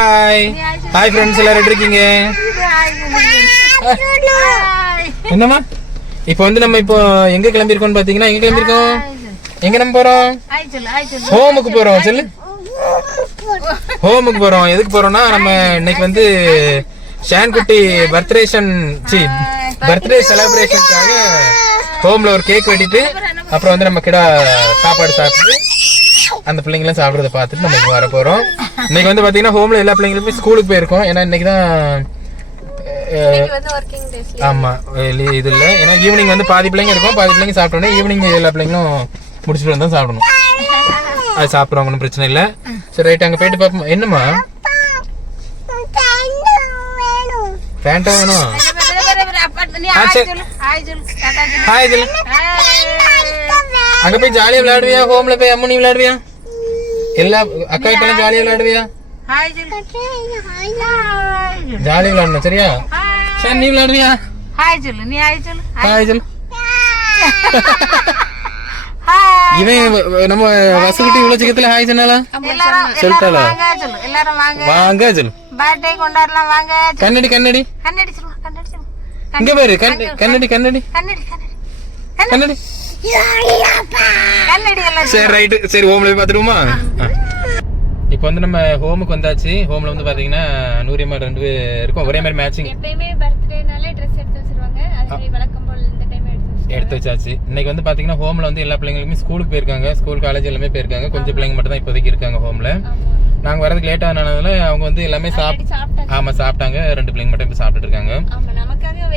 Hi hi friends எல்லாரும் எப்படி இருக்கீங்க? என்னம்மா? இப்போ வந்து நம்ம இப்போ எங்க கிளம்பிருக்கோம் பாத்தீங்கன்னா எங்க கிளம்பியிருக்கோம்? எங்க நம்ம போறோம்? ஹோமுக்கு போறோம். சொல்லு. ஹோமுக்கு போறோம். எதுக்கு போறோம்னா நம்ம இன்னைக்கு வந்து ஷான்குட்டி பர்த்டேஷன் சி பர்த்டே செலிப்ரேஷனுக்காக ஹோம்ல ஒரு கேக் வெட்டிட்டு அப்புறம் வந்து நம்ம கிட்ட சாப்பாடு சாப்பிட்டு அந்த பிள்ளைங்களாம் சாப்பிட்றத பார்த்துட்டு நம்ம இங்க வர போறோம் இன்னைக்கு வந்து பாத்தீங்கன்னா ஹோம்ல எல்லா பிள்ளைங்களுமே ஸ்கூலுக்கு போயிருக்கோம். ஏன்னா இன்னைக்கு தான் அஹ், ஆமா வெளி- இது இல்ல. ஏன்னா ஈவினிங் வந்து பாதி பிள்ளைங்க இருக்கும். பாதி பிள்ளைங்க சாப்பிட்டோன்னே ஈவினிங் எல்லா பிள்ளைங்களும் முடிச்சுட்டு வந்து தான் சாப்பிடணும். அது சாப்பிட்றவங்க ஒன்றும் பிரச்சனை இல்லை. சரி ரைட் அங்கே போயிட்டு பார்ப்போம் என்னம்மா? பேண்டா வேணும். ஹாய் அங்கே போய் ஜாலியாக விளையாடுவியா? ஹோம்ல போய் அம்மனி விளையாடுவியா? எல்லா அக்கா கிட்ட ஜாலியாக விளையாடுவியா ஜாலியாக விளையாடணும் சரியா சரி நீ விளையாடுவியா ஹாய் சொல்லு நீ ஹாய் சொல்லு ஹாய் சொல் ஹாய் இவன் நம்ம வசூலிட்டு இவ்வளோ சீக்கிரத்தில் ஹாய் சொன்னாலா எல்லாரும் சொல்லிட்டாளா வாங்க சொல்லு எல்லாரும் வாங்க வாங்க சொல் பர்த்டே கொண்டாடலாம் வாங்க கண்ணடி கண்ணடி கண்ணடி சொல்லுவா கண்ணடி சொல்லுவா இங்க பாரு கண்ணடி கண்ணடி கண்ணடி கண்ணடி கண்ணடி சரி ரைட்டு சரி ஹோம்ல போய் பார்த்துருவோமா இப்போ வந்து நம்ம ஹோமுக்கு வந்தாச்சு. ஹோம்ல வந்து பாத்தீங்கன்னா நூரியம்மா ரெண்டு பேர் இருக்கும். ஒரே மாதிரி மேட்சிங் எப்பயுமே பர்த்டேனாலே ட்ரெஸ் எடுத்து வச்சிருவாங்க. அதே மாதிரி வழக்கம் போல் இந்த டைம் எடுத்து வச்சாச்சு. இன்னைக்கு வந்து பாத்தீங்கன்னா ஹோம்ல வந்து எல்லா பிள்ளைங்களுமே ஸ்கூலுக்கு போயிருக்காங்க. ஸ்கூல் காலேஜ் எல்லாமே போயிருக்காங்க. கொஞ்சம் பிள்ளைங்க மட்டும் தான் இப்போதைக்கு இருக்காங்க ஹோம்ல நாங்க வரதுக்கு லேட் ஆனதுனால அவங்க வந்து எல்லாமே சாப் சாப்பிட்டாச்சு. ஆமா சாப்பிட்டாங்க. ரெண்டு பிள்ளைங்க மட்டும் இப்போ சாப்பிட்டுட்டு இருக்காங்க.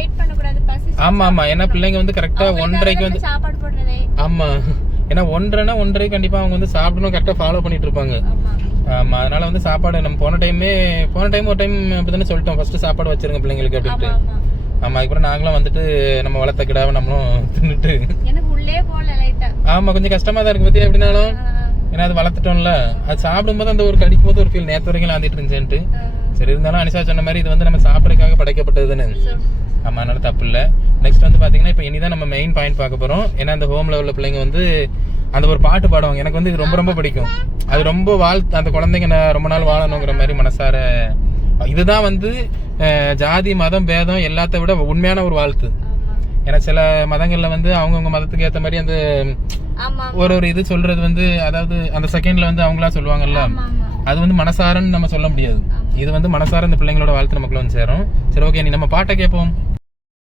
வெயிட் பண்ண கூடாது பசி ஆமா ஆமா. ஏன்னா பிள்ளைங்க வந்து கரெக்டா ஒன்றரைக்கு வந்து சாப்பாடு போடுறதே. ஆமா. ஏன்னா ஒன்றரைனா ஒன்றரை கண்டிப்பா அவங்க வந்து சாப்பிடணும் கரெக்டா ஃபாலோ பண்ணிட்டு இருப்பாங்க. ஆமா. அதனால வந்து சாப்பாடு நம்ம போன டைமே போன டைம் ஒரு டைம் அப்படிதானே சொல்லிட்டோம். ஃபர்ஸ்ட் சாப்பாடு வச்சிருங்க பிள்ளைங்களுக்கு அப்படின்ட்டு. ஆமா அதுக்கப்புறம் நாங்களும் வந்துட்டு நம்ம வளர்த்த கிடாவை நம்மளும் தின்னுட்டு. எனக்கு உள்ளே போல லைட்டா ஆமா கொஞ்சம் கஷ்டமா தான் இருக்கு பத்தி எப்படினாலும். ஏன்னா அது வளர்த்துட்டோம்ல. அது சாப்பிடும்போது அந்த ஒரு கடிக்கும் போது ஒரு ஃபீல் நேற்று வரைக்கும் ஆந்திட்டு இருந்துச்சுன்ட்டு சரி இருந்தாலும் அனிஷா சொன்ன மாதிரி இது வந்து நம்ம சாப்பிட்றதுக்காக படைக்கப்பட்டது ஆமாம் அதனால் தப்பு இல்லை நெக்ஸ்ட் வந்து பார்த்தீங்கன்னா இப்போ இனி தான் நம்ம மெயின் பாயிண்ட் பார்க்க போகிறோம் ஏன்னா அந்த ஹோம்ல உள்ள பிள்ளைங்க வந்து அந்த ஒரு பாட்டு பாடுவாங்க. எனக்கு வந்து இது ரொம்ப ரொம்ப பிடிக்கும். அது ரொம்ப வாழ் அந்த குழந்தைங்க நான் ரொம்ப நாள் வாழணுங்கிற மாதிரி மனசார இதுதான் வந்து ஜாதி மதம் பேதம் எல்லாத்த விட உண்மையான ஒரு வாழ்த்து. ஏன்னா சில மதங்களில் வந்து அவங்கவுங்க மதத்துக்கு ஏற்ற மாதிரி அந்த ஒரு ஒரு இது சொல்றது வந்து அதாவது அந்த செகண்ட்ல வந்து அவங்களா சொல்லுவாங்கல்ல. அது வந்து மனசாரன்னு நம்ம சொல்ல முடியாது. இது வந்து மனசார இந்த பிள்ளைங்களோட வாழ்த்து நமக்குள்ள வந்து சேரும். சரி ஓகே நீ நம்ம பாட்டை கேட்போம்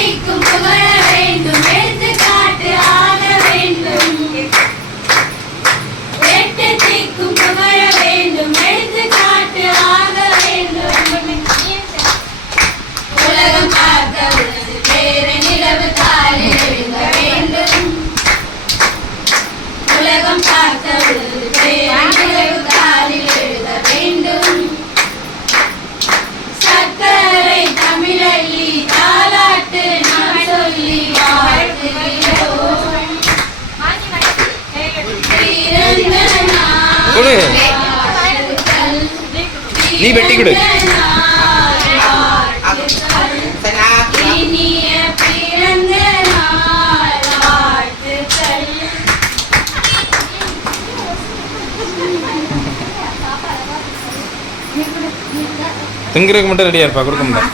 Alaikum. நாள் நீ வெட்டி கொடு திங்கிறதுக்கு மட்டும் ரெடியா இருப்பா கொடுக்க முடியாது